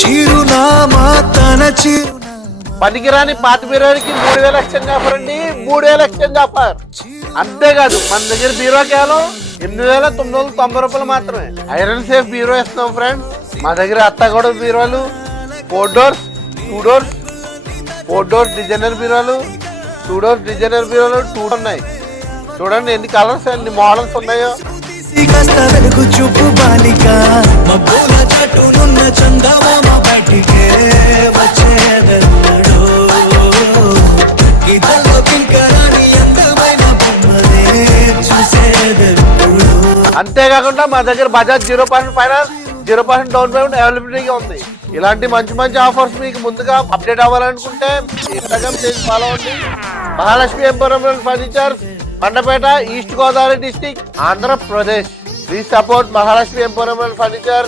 చిరునామా తన చిరునామా. పనికిరాని పాత బీరోకి 3000 ఎక్స్చేంజ్ ఆఫర్ అండి. 3000 ఎక్స్చేంజ్ ఆఫర్. అంతేకాదు మన దగ్గర బీరో కేవలం 8990 మాత్రమే. ఐరన్ సేఫ్ బీరో ఇస్తున్నాం ఫ్రెండ్స్. మా దగ్గర అత్తగూడ బీరోలు 4 డోర్స్ 2 డోర్స్ 4 డోర్స్ డిజైనర్ బీరోలు 2 డోర్స్ డిజైనర్ బీరోలు 2 ఉన్నాయి. చూడండి ఎన్ని కలర్స్ ఎన్ని మోడల్స్ ఉన్నాయో. కాస్త వెలుగు చూపు బాలిక మబ్బుల చాటునున్న చందమామ బయటికే వచ్చేదెన్నడో. గీతల్లో కింకరాని అందమైన బొమ్మనే చూసేదెప్పుడు. అంతేకాకుండా మా దగ్గర బజాజ్ 0% ఫైనాన్స్ 0% డౌన్ పేమెంట్ అవైలబిలిటీగా ఉంది. ఇలాంటి మంచి మంచి ఆఫర్స్ మీకు ముందుగా అప్డేట్ అవ్వాలనుకుంటే ఇన్స్టాగ్రామ్ పేజ్ ఫాలో అవ్వండి. Mahalakshmi emporium furniture, Mandapeta, east Godavari district, Andhra Pradesh. Please support Mahalakshmi emporium furniture.